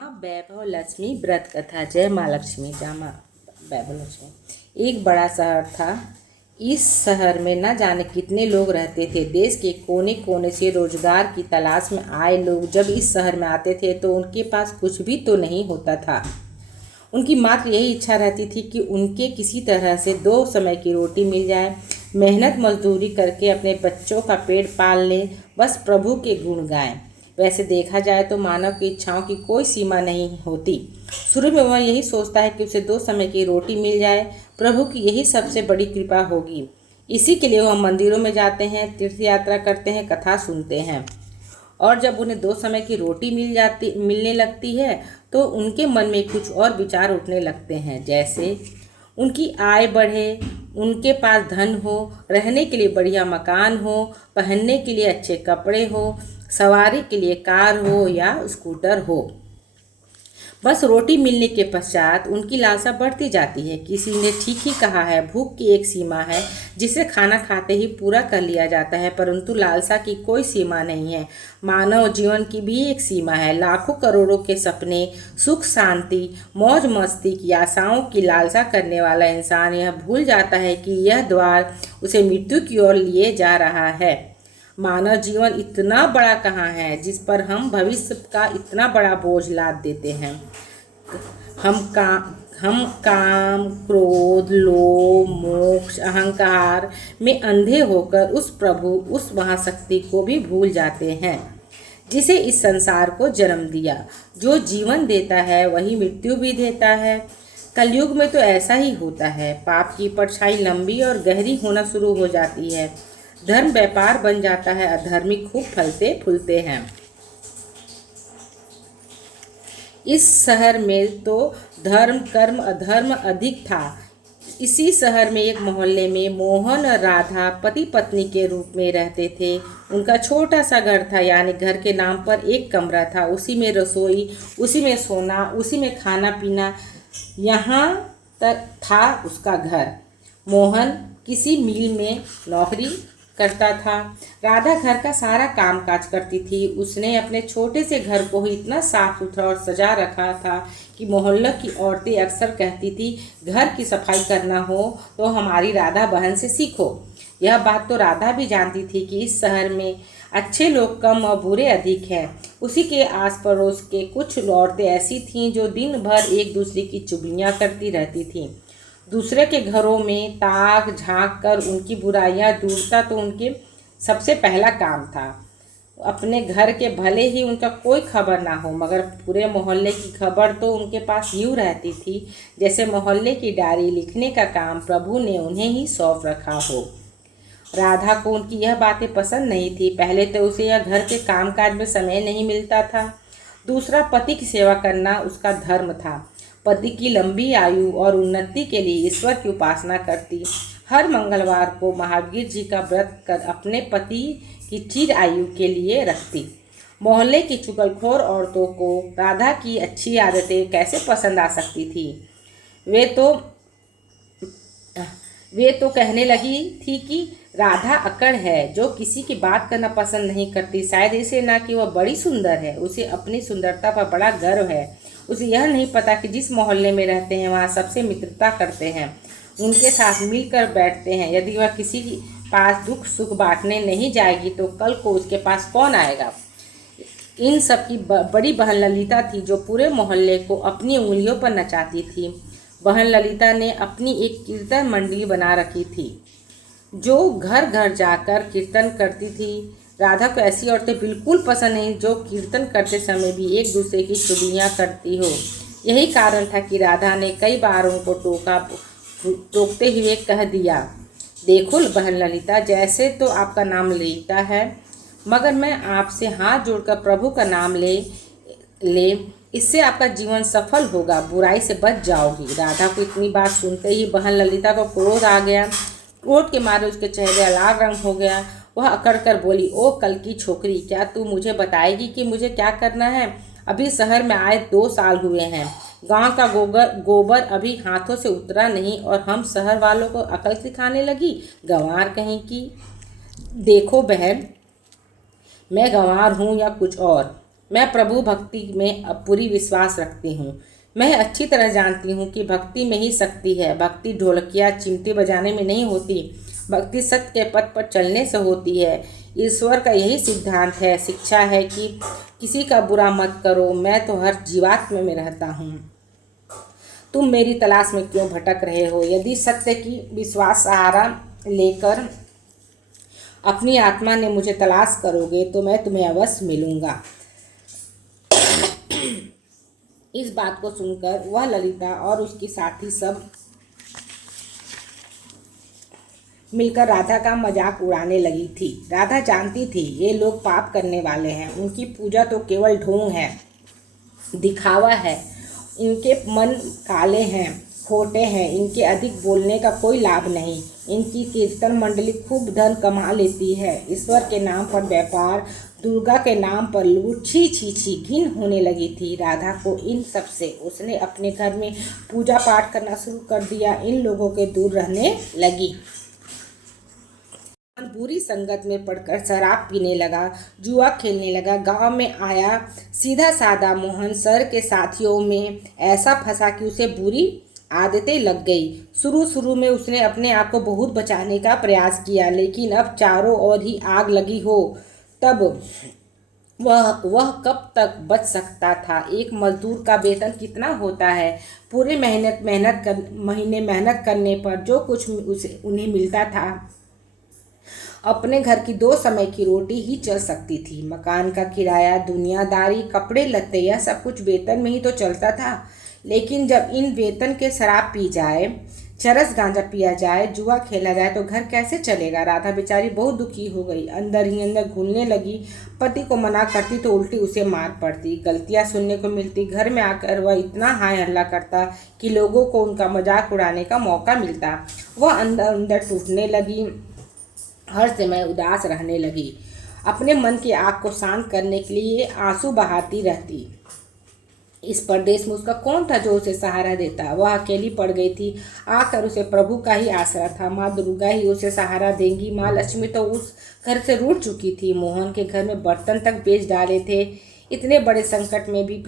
वैभव लक्ष्मी व्रत कथा। जय माँ लक्ष्मी। जय माँ वैभव लक्ष्मी। एक बड़ा शहर था। इस शहर में न जाने कितने लोग रहते थे। देश के कोने कोने से रोजगार की तलाश में आए लोग जब इस शहर में आते थे तो उनके पास कुछ भी तो नहीं होता था। उनकी मात्र यही इच्छा रहती थी कि उनके किसी तरह से 2 समय की रोटी मिल जाए, मेहनत मजदूरी करके अपने बच्चों का पेट पाल लें, बस प्रभु के गुण गाएं। वैसे देखा जाए तो मानव की इच्छाओं की कोई सीमा नहीं होती। शुरू में वह यही सोचता है कि उसे 2 समय की रोटी मिल जाए, प्रभु की यही सबसे बड़ी कृपा होगी। इसी के लिए वह मंदिरों में जाते हैं, तीर्थ यात्रा करते हैं, कथा सुनते हैं। और जब उन्हें 2 समय की रोटी मिलने लगती है तो उनके मन में कुछ और विचार उठने लगते हैं, जैसे उनकी आय बढ़े, उनके पास धन हो, रहने के लिए बढ़िया मकान हो, पहनने के लिए अच्छे कपड़े हो, सवारी के लिए कार हो या स्कूटर हो। बस रोटी मिलने के पश्चात उनकी लालसा बढ़ती जाती है। किसी ने ठीक ही कहा है, भूख की एक सीमा है जिसे खाना खाते ही पूरा कर लिया जाता है, परंतु लालसा की कोई सीमा नहीं है। मानव जीवन की भी एक सीमा है। लाखों करोड़ों के सपने, सुख शांति, मौज मस्ती की आशाओं की लालसा करने वाला इंसान यह भूल जाता है कि यह द्वार उसे मृत्यु की ओर लिए जा रहा है। मानव जीवन इतना बड़ा कहाँ है जिस पर हम भविष्य का इतना बड़ा बोझ लाद देते हैं। हम काम, क्रोध, लोभ, मोक्ष, अहंकार में अंधे होकर उस प्रभु, उस महाशक्ति को भी भूल जाते हैं जिसे इस संसार को जन्म दिया। जो जीवन देता है वही मृत्यु भी देता है। कलयुग में तो ऐसा ही होता है। पाप की परछाई लंबी और गहरी होना शुरू हो जाती है। धर्म व्यापार बन जाता है, अधर्मी खूब फलते फूलते हैं। इस शहर में तो धर्म, कर्म, अधर्म अधिक था। इसी शहर में एक मोहल्ले में मोहन और राधा पति पत्नी के रूप में रहते थे। उनका छोटा सा घर था, यानी घर के नाम पर एक कमरा था। उसी में रसोई, उसी में सोना, उसी में खाना पीना, यहाँ तक था उसका घर। मोहन किसी मिल में नौकरी करता था। राधा घर का सारा काम काज करती थी। उसने अपने छोटे से घर को ही इतना साफ सुथरा और सजा रखा था कि मोहल्ले की औरतें अक्सर कहती थी, घर की सफाई करना हो तो हमारी राधा बहन से सीखो। यह बात तो राधा भी जानती थी कि इस शहर में अच्छे लोग कम और बुरे अधिक हैं। उसी के आस पड़ोस के कुछ औरतें ऐसी थीं जो दिन भर एक दूसरे की चुगलियाँ करती रहती थीं। दूसरे के घरों में ताक झांक कर उनकी बुराइयां ढूंढता तो उनके सबसे पहला काम था। अपने घर के भले ही उनका कोई खबर ना हो, मगर पूरे मोहल्ले की खबर तो उनके पास यूँ रहती थी जैसे मोहल्ले की डायरी लिखने का काम प्रभु ने उन्हें ही सौंप रखा हो। राधा को उनकी यह बातें पसंद नहीं थी। पहले तो उसे यह घर के कामकाज में समय नहीं मिलता था। दूसरा, पति की सेवा करना उसका धर्म था। पति की लंबी आयु और उन्नति के लिए ईश्वर की उपासना करती। हर मंगलवार को महावीर जी का व्रत कर अपने पति की चिर आयु के लिए रखती। मोहल्ले की चुगलखोर औरतों को राधा की अच्छी आदतें कैसे पसंद आ सकती थी। वे तो कहने लगी थी कि राधा अकड़ है, जो किसी की बात करना पसंद नहीं करती। शायद इसे ना कि वह बड़ी सुंदर है, उसे अपनी सुंदरता पर बड़ा गर्व है। उसे यह नहीं पता कि जिस मोहल्ले में रहते हैं वहाँ सबसे मित्रता करते हैं, उनके साथ मिलकर बैठते हैं। यदि वह किसी के पास दुख सुख बांटने नहीं जाएगी तो कल को उसके पास कौन आएगा। इन सब की बड़ी बहन ललिता थी जो पूरे मोहल्ले को अपनी उंगलियों पर नचाती थी। बहन ललिता ने अपनी एक कीर्तन मंडली बना रखी थी जो घर घर जाकर कीर्तन करती थी। राधा को ऐसी औरतें बिल्कुल पसंद नहीं जो कीर्तन करते समय भी एक दूसरे की चुगलियाँ करती हो। यही कारण था कि राधा ने कई बार उनको टोकते हुए कह दिया, देखो बहन ललिता, जैसे तो आपका नाम लेता है, मगर मैं आपसे हाथ जोड़कर प्रभु का नाम ले, इससे आपका जीवन सफल होगा, बुराई से बच जाओगी। राधा को इतनी बात सुनते ही बहन ललिता को क्रोध आ गया। क्रोध के मारे उसके चेहरे लाल रंग हो गया। वह अकड़ कर बोली, ओ कल की छोकरी, क्या तू मुझे बताएगी कि मुझे क्या करना है? अभी शहर में आए 2 साल हुए हैं। गांव का गोबर अभी हाथों से उतरा नहीं और हम शहर वालों को अकल सिखाने लगी, गंवार कहीं की। देखो बहन, मैं गंवार हूँ या कुछ और, मैं प्रभु भक्ति में अब पूरी विश्वास रखती हूँ। मैं अच्छी तरह जानती हूँ कि भक्ति में ही शक्ति है। भक्ति ढोलकिया चिमटे बजाने में नहीं होती, भक्ति सत्य के पथ पर चलने से होती है। ईश्वर का यही सिद्धांत है, शिक्षा है कि किसी का बुरा मत करो। मैं तो हर जीवात्मा में रहता हूँ। तुम मेरी तलाश में क्यों भटक रहे हो? यदि सत्य की विश्वास सहारा लेकर अपनी आत्मा ने मुझे तलाश करोगे तो मैं तुम्हें अवश्य मिलूंगा। इस बात को सुनकर वह ललिता और उसकी साथी सब मिलकर राधा का मजाक उड़ाने लगी थी। राधा जानती थी ये लोग पाप करने वाले हैं, उनकी पूजा तो केवल ढोंग है, दिखावा है। इनके मन काले हैं, खोटे हैं, इनके अधिक बोलने का कोई लाभ नहीं। इनकी कीर्तन मंडली खूब धन कमा लेती है। ईश्वर के नाम पर व्यापार, दुर्गा के नाम पर लूट, छी छी छी, घिन होने लगी थी राधा को इन सब से। उसने अपने घर में पूजा पाठ करना शुरू कर दिया, इन लोगों के दूर रहने लगी। बुरी संगत में पड़कर शराब पीने लगा, जुआ खेलने लगा। गांव में आया सीधा साधा मोहन सर के साथियों में ऐसा फंसा कि उसे बुरी आदतें लग गई। शुरू में उसने अपने आप को बहुत बचाने का प्रयास किया, लेकिन अब चारों ओर ही आग लगी हो तब वह कब तक बच सकता था? एक मजदूर का वेतन कितना होता है? पूरे महीने मेहनत करने पर जो कुछ उन्हें मिलता था, अपने घर की 2 समय की रोटी ही चल सकती थी। मकान का किराया, दुनियादारी, कपड़े लत्ते, यह सब कुछ वेतन में ही तो चलता था। लेकिन जब इन वेतन के शराब पी जाए, चरस गांजा पिया जाए, जुआ खेला जाए तो घर कैसे चलेगा? राधा बेचारी बहुत दुखी हो गई, अंदर ही अंदर घुलने लगी। पति को मना करती तो उल्टी उसे मार पड़ती, गलतियां सुनने को मिलती। घर में आकर वह इतना हाय हल्ला करता कि लोगों को उनका मजाक उड़ाने का मौका मिलता। वह अंदर अंदर टूटने लगी, हर समय उदास रहने लगी। अपने मन की आग को शांत करने के लिए आंसू बहाती रहती। इस परदेश में उसका कौन था जो उसे सहारा देता? वह अकेली पड़ गई थी। आकर उसे प्रभु का ही आसरा था। माँ दुर्गा ही उसे सहारा देंगी। माँ लक्ष्मी तो उस घर से रूठ चुकी थी, मोहन के घर में बर्तन तक बेच डाले थे। इतने बड़े संकट में भी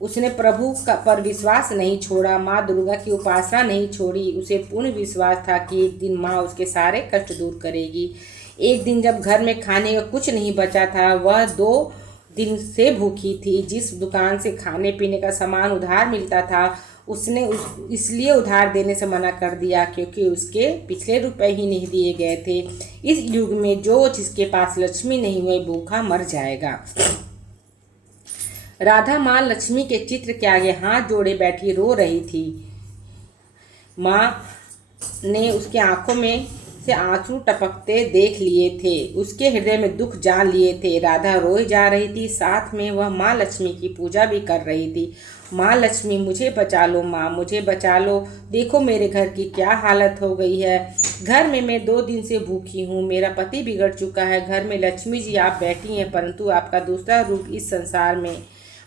उसने प्रभु पर विश्वास नहीं छोड़ा, माँ दुर्गा की उपासना नहीं छोड़ी। उसे पूर्ण विश्वास था कि एक दिन माँ उसके सारे कष्ट दूर करेगी। एक दिन जब घर में खाने का कुछ नहीं बचा था, वह 2 दिन से भूखी थी। जिस दुकान से खाने पीने का सामान उधार मिलता था, उसने इसलिए उधार देने से मना कर दिया क्योंकि उसके पिछले रुपए ही नहीं दिए गए थे। इस युग में जो जिसके पास लक्ष्मी नहीं हुई भूखा मर जाएगा। राधा माँ लक्ष्मी के चित्र के आगे हाथ जोड़े बैठी रो रही थी। माँ ने उसके आंखों में से आंसू टपकते देख लिए थे, उसके हृदय में दुख जान लिए थे। राधा रोई जा रही थी, साथ में वह माँ लक्ष्मी की पूजा भी कर रही थी। माँ लक्ष्मी मुझे बचा लो, माँ मुझे बचा लो, देखो मेरे घर की क्या हालत हो गई है। घर में मैं 2 दिन से भूखी हूँ, मेरा पति बिगड़ चुका है। घर में लक्ष्मी जी आप बैठी हैं, परंतु आपका दूसरा रूप इस संसार में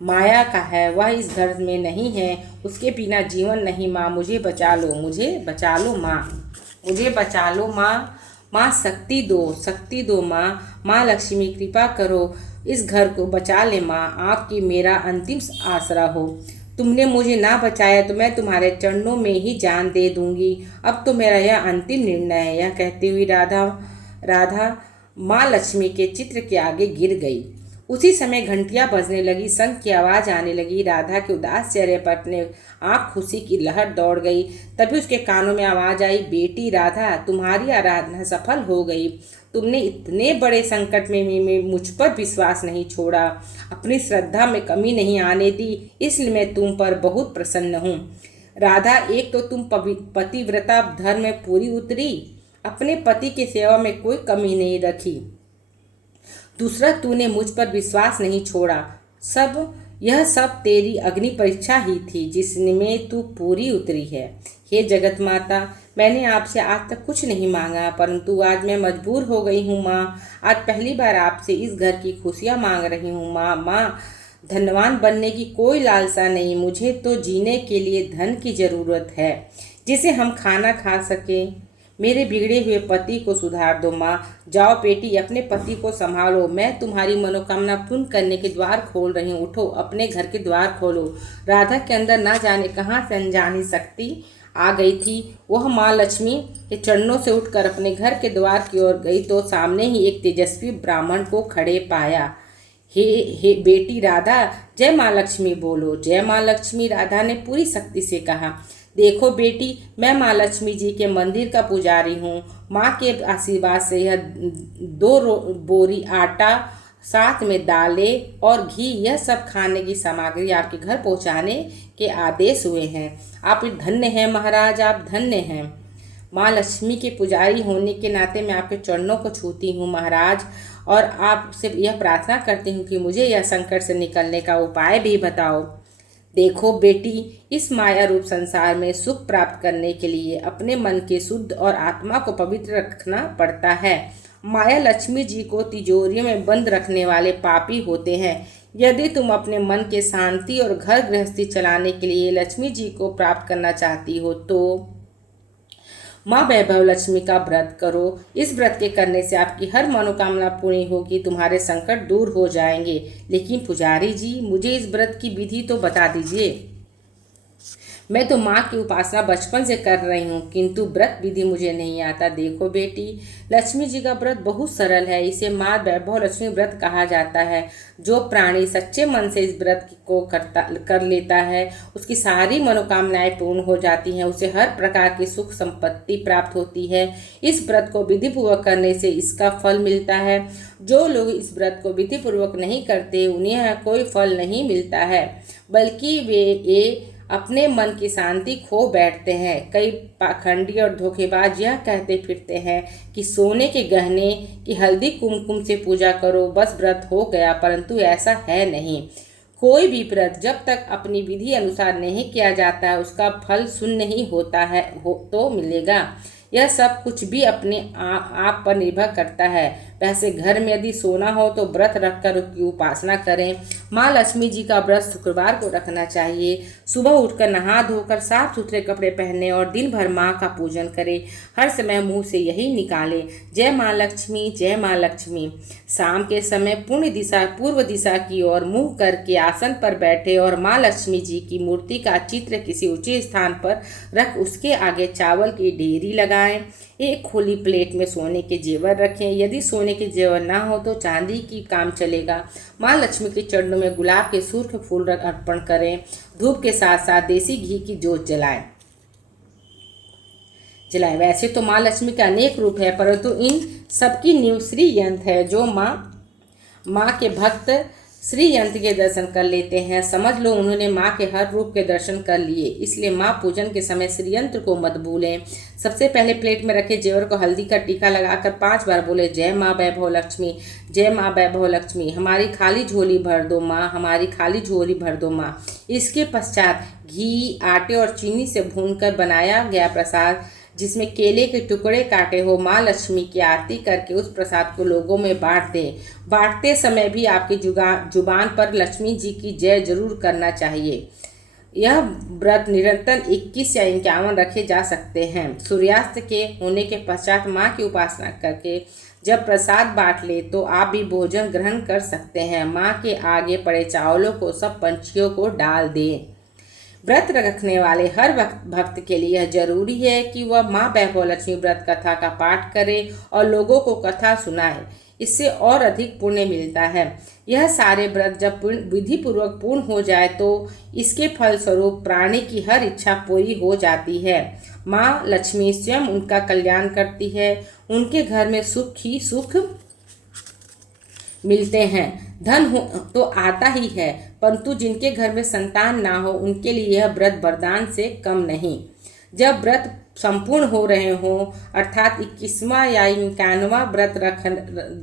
माया का है, वह इस घर में नहीं है। उसके बिना जीवन नहीं। माँ मुझे बचा लो, मुझे बचा लो माँ, मुझे बचा लो माँ। माँ शक्ति दो माँ। माँ लक्ष्मी कृपा करो, इस घर को बचा ले माँ, आपकी मेरा अंतिम आसरा हो। तुमने मुझे ना बचाया तो मैं तुम्हारे चरणों में ही जान दे दूंगी। अब तो मेरा यह अंतिम निर्णय है। यह कहती हुई राधा माँ लक्ष्मी के चित्र के आगे गिर गई। उसी समय घंटियां बजने लगी, शंख की आवाज आने लगी। राधा के उदास चेहरे पर अपने आप खुशी की लहर दौड़ गई। तभी उसके कानों में आवाज आई, बेटी राधा, तुम्हारी आराधना सफल हो गई। तुमने इतने बड़े संकट में मुझ पर विश्वास नहीं छोड़ा, अपनी श्रद्धा में कमी नहीं आने दी, इसलिए मैं तुम पर बहुत प्रसन्न हूँ। राधा, एक तो तुम पतिव्रता धर्म में पूरी उतरी, अपने पति की सेवा में कोई कमी नहीं रखी। दूसरा, तूने मुझ पर विश्वास नहीं छोड़ा। यह सब तेरी अग्नि परीक्षा ही थी जिसमें तू पूरी उतरी है। हे जगत माता, मैंने आपसे आज तक कुछ नहीं मांगा, परंतु आज मैं मजबूर हो गई हूँ माँ। आज पहली बार आपसे इस घर की खुशियाँ मांग रही हूँ माँ। धनवान बनने की कोई लालसा नहीं, मुझे तो जीने के लिए धन की ज़रूरत है जिसे हम खाना खा सकें, मेरे बिगड़े हुए पति को सुधार दो माँ। जाओ बेटी, अपने पति को संभालो, मैं तुम्हारी मनोकामना पूर्ण करने के द्वार खोल रही हूँ। उठो, अपने घर के द्वार खोलो। राधा के अंदर ना जाने कहाँ से अनजानी शक्ति आ गई थी। वह माँ लक्ष्मी के चरणों से उठकर अपने घर के द्वार की ओर गई तो सामने ही एक तेजस्वी ब्राह्मण को खड़े पाया। हे हे बेटी राधा, जय माँ लक्ष्मी बोलो। जय माँ लक्ष्मी, राधा ने पूरी शक्ति से कहा। देखो बेटी, मैं माँ लक्ष्मी जी के मंदिर का पुजारी हूँ। माँ के आशीर्वाद से यह 2 बोरी आटा, साथ में दालें और घी, यह सब खाने की सामग्री आपके घर पहुँचाने के आदेश हुए हैं। आप धन्य हैं महाराज, आप धन्य हैं। माँ लक्ष्मी के पुजारी होने के नाते मैं आपके चरणों को छूती हूँ महाराज, और आपसे यह प्रार्थना करती हूँ कि मुझे यह संकट से निकलने का उपाय भी बताओ। देखो बेटी, इस माया रूप संसार में सुख प्राप्त करने के लिए अपने मन के शुद्ध और आत्मा को पवित्र रखना पड़ता है। माया लक्ष्मी जी को तिजोरियों में बंद रखने वाले पापी होते हैं। यदि तुम अपने मन के शांति और घर गृहस्थी चलाने के लिए लक्ष्मी जी को प्राप्त करना चाहती हो तो माँ वैभव लक्ष्मी का व्रत करो। इस व्रत के करने से आपकी हर मनोकामना पूरी होगी, तुम्हारे संकट दूर हो जाएंगे। लेकिन पुजारी जी, मुझे इस व्रत की विधि तो बता दीजिए। मैं तो माँ की उपासना बचपन से कर रही हूँ, किंतु व्रत विधि मुझे नहीं आता। देखो बेटी, लक्ष्मी जी का व्रत बहुत सरल है। इसे माँ वैभव लक्ष्मी व्रत कहा जाता है। जो प्राणी सच्चे मन से इस व्रत को कर लेता है, उसकी सारी मनोकामनाएं पूर्ण हो जाती हैं। उसे हर प्रकार की सुख संपत्ति प्राप्त होती है। इस व्रत को विधि पूर्वक करने से इसका फल मिलता है। जो लोग इस व्रत को विधि पूर्वक नहीं करते, उन्हें कोई फल नहीं मिलता है, बल्कि वे अपने मन की शांति खो बैठते हैं। कई पाखंडी और धोखेबाज यह कहते फिरते हैं कि सोने के गहने की हल्दी कुमकुम से पूजा करो, बस व्रत हो गया, परंतु ऐसा है नहीं। कोई भी व्रत जब तक अपनी विधि अनुसार नहीं किया जाता है, उसका फल शून्य ही होता है तो मिलेगा। यह सब कुछ भी अपने आप पर निर्भर करता है। वैसे घर में यदि सोना हो तो व्रत रखकर उसकी उपासना करें। माँ लक्ष्मी जी का व्रत शुक्रवार को रखना चाहिए। सुबह उठकर नहा धोकर साफ सुथरे कपड़े पहने और दिन भर माँ का पूजन करें। हर समय मुंह से यही निकालें, जय माँ लक्ष्मी, जय माँ लक्ष्मी। शाम के समय पूर्व दिशा की ओर मुँह करके आसन पर बैठे और माँ लक्ष्मी जी की मूर्ति का चित्र किसी ऊंचे स्थान पर रख उसके आगे चावल की ढेरी लगाएं। एक खुली प्लेट में सोने के जेवर रखें। यदि सोने के जेवर ना हो तो चांदी की काम चलेगा। माँ लक्ष्मी के चरणों में गुलाब के सुर्ख फूल अर्पण करें। धूप के साथ साथ देसी घी की जोत जलाएं। वैसे तो माँ लक्ष्मी के अनेक रूप है, परंतु इन सबकी नींव श्री यंत्र है। जो माँ के भक्त श्री यंत्र के दर्शन कर लेते हैं, समझ लो उन्होंने माँ के हर रूप के दर्शन कर लिए। इसलिए माँ पूजन के समय श्री यंत्र को मत भूलें। सबसे पहले प्लेट में रखे जेवर को हल्दी का टीका लगाकर 5 बार बोले, जय माँ वैभव लक्ष्मी, जय माँ वैभव लक्ष्मी, हमारी खाली झोली भर दो माँ, हमारी खाली झोली भर दो माँ। इसके पश्चात घी, आटे और चीनी से भूनकर बनाया गया प्रसाद, जिसमें केले के टुकड़े काटे हो, माँ लक्ष्मी की आरती करके उस प्रसाद को लोगों में बांट दें। बांटते समय भी आपकी जुबान पर लक्ष्मी जी की जय जरूर करना चाहिए। यह व्रत निरंतर 21 या 51 रखे जा सकते हैं। सूर्यास्त के होने के पश्चात माँ की उपासना करके जब प्रसाद बांट ले तो आप भी भोजन ग्रहण कर सकते हैं। माँ के आगे पड़े चावलों को सब पंछियों को डाल दें। व्रत रखने वाले हर भक्त के लिए यह जरूरी है कि वह माँ वैभव लक्ष्मी व्रत कथा का पाठ करे और लोगों को कथा सुनाए। इससे और अधिक पुण्य मिलता है। यह सारे व्रत जब विधि पूर्वक पूर्ण हो जाए तो इसके फल स्वरूप प्राणी की हर इच्छा पूरी हो जाती है। माँ लक्ष्मी स्वयं उनका कल्याण करती है। उनके घर में सुख ही सुख मिलते हैं। धन हो तो आता ही है, परंतु जिनके घर में संतान ना हो उनके लिए यह व्रत वरदान से कम नहीं। जब व्रत संपूर्ण हो रहे हों, अर्थात 21वां या 51वां व्रत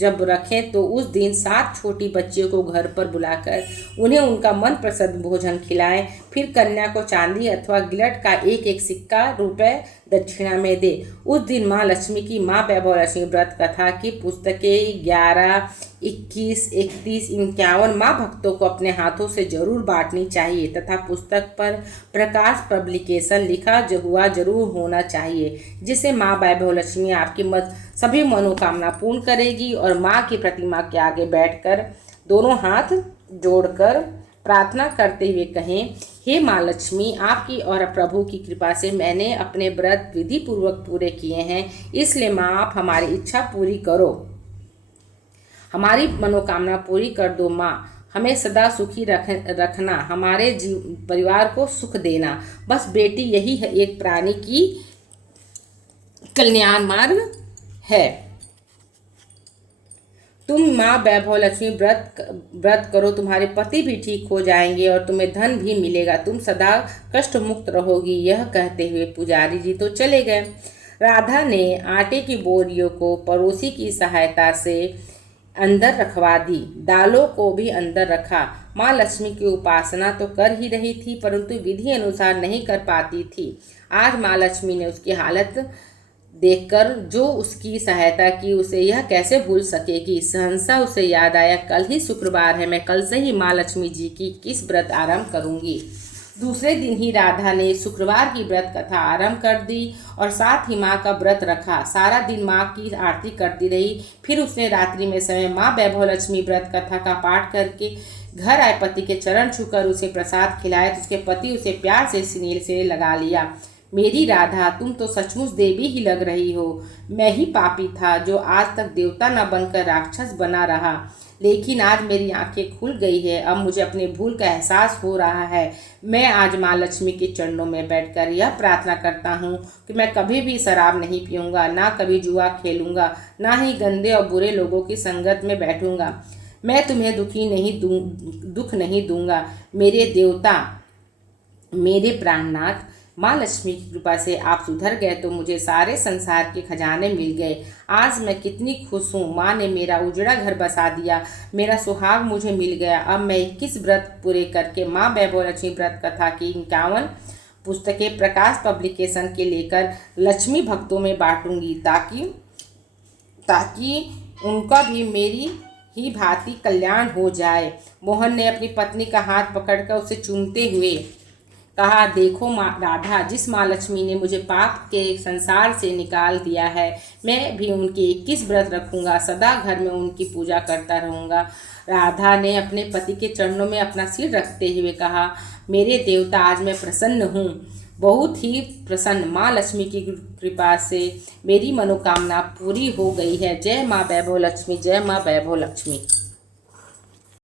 जब रखें तो उस दिन 7 छोटी बच्चियों को घर पर बुलाकर उन्हें उनका मन प्रसन्न भोजन खिलाएं। फिर कन्या को चांदी अथवा गिलट का एक एक सिक्का रुपए दक्षिणा में दे। उस दिन माँ लक्ष्मी की माँ वैभव लक्ष्मी व्रत कथा की पुस्तकें 11, 21, 31, 51 माँ भक्तों को अपने हाथों से जरूर बांटनी चाहिए तथा पुस्तक पर प्रकाश पब्लिकेशन लिखा हुआ जरूर होना चाहिए, जिससे माँ वैभव लक्ष्मी आपकी सभी मनोकामना पूर्ण करेगी। और माँ की प्रतिमा के आगे बैठकर दोनों हाथ जोड़कर प्रार्थना करते हुए कहें, हे माँ लक्ष्मी, आपकी और प्रभु की कृपा से मैंने अपने व्रत विधि पूर्वक पूरे किए हैं, इसलिए माँ आप हमारी इच्छा पूरी करो, हमारी मनोकामना पूरी कर दो। माँ हमें सदा सुखी रखना, हमारे परिवार को सुख देना। बस बेटी, यही है एक प्राणी की कल्याण मार्ग है। तुम माँ वैभव लक्ष्मी व्रत करो, तुम्हारे पति भी ठीक हो जाएंगे और तुम्हें धन भी मिलेगा, तुम सदा कष्ट मुक्त रहोगी। यह कहते हुए पुजारी जी तो चले गए। राधा ने आटे की बोरियों को पड़ोसी की सहायता से अंदर रखवा दी, दालों को भी अंदर रखा। माँ लक्ष्मी की उपासना तो कर ही रही थी, परंतु विधि अनुसार नहीं कर पाती थी। आज माँ लक्ष्मी ने उसकी हालत देखकर जो उसकी सहायता की, उसे यह कैसे भूल सकेगी। सहसा उसे याद आया, कल ही शुक्रवार है, मैं कल से ही माँ लक्ष्मी जी की किस व्रत आरंभ करूंगी। दूसरे दिन ही राधा ने शुक्रवार की व्रत कथा आरंभ कर दी और साथ ही माँ का व्रत रखा। सारा दिन माँ की आरती करती रही। फिर उसने रात्रि में समय माँ वैभव लक्ष्मी व्रत कथा का पाठ करके घर आए पति के चरण छूकर उसे प्रसाद खिलाया तो उसके पति उसे प्यार से सीने से लगा लिया। मेरी राधा, तुम तो सचमुच देवी ही लग रही हो। मैं ही पापी था जो आज तक देवता न बनकर राक्षस बना रहा, लेकिन आज मेरी आंखें खुल गई है। अब मुझे अपने भूल का एहसास हो रहा है। मैं आज माँ लक्ष्मी के चरणों में बैठकर यह प्रार्थना करता हूँ कि मैं कभी भी शराब नहीं पीऊँगा, ना कभी जुआ खेलूँगा, ना ही गंदे और बुरे लोगों की संगत में बैठूँगा। मैं तुम्हें दुख नहीं दूँगा। मेरे देवता, मेरे प्राणनाथ, माँ लक्ष्मी की कृपा से आप सुधर गए तो मुझे सारे संसार के खजाने मिल गए। आज मैं कितनी खुश हूँ। माँ ने मेरा उजड़ा घर बसा दिया, मेरा सुहाग मुझे मिल गया। अब मैं 21 व्रत पूरे करके माँ वैभव लक्ष्मी व्रत कथा की 51 पुस्तकें प्रकाश पब्लिकेशन के लेकर लक्ष्मी भक्तों में बांटूंगी, ताकि उनका भी मेरी ही भांति कल्याण हो जाए। मोहन ने अपनी पत्नी का हाथ पकड़कर उसे चूमते हुए कहा, देखो माँ राधा, जिस माँ लक्ष्मी ने मुझे पाप के संसार से निकाल दिया है, मैं भी उनके 21 व्रत रखूँगा, सदा घर में उनकी पूजा करता रहूँगा। राधा ने अपने पति के चरणों में अपना सिर रखते हुए कहा, मेरे देवता, आज मैं प्रसन्न हूँ, बहुत ही प्रसन्न। माँ लक्ष्मी की कृपा से मेरी मनोकामना पूरी हो गई है। जय माँ वैभव लक्ष्मी, जय माँ वैभव लक्ष्मी।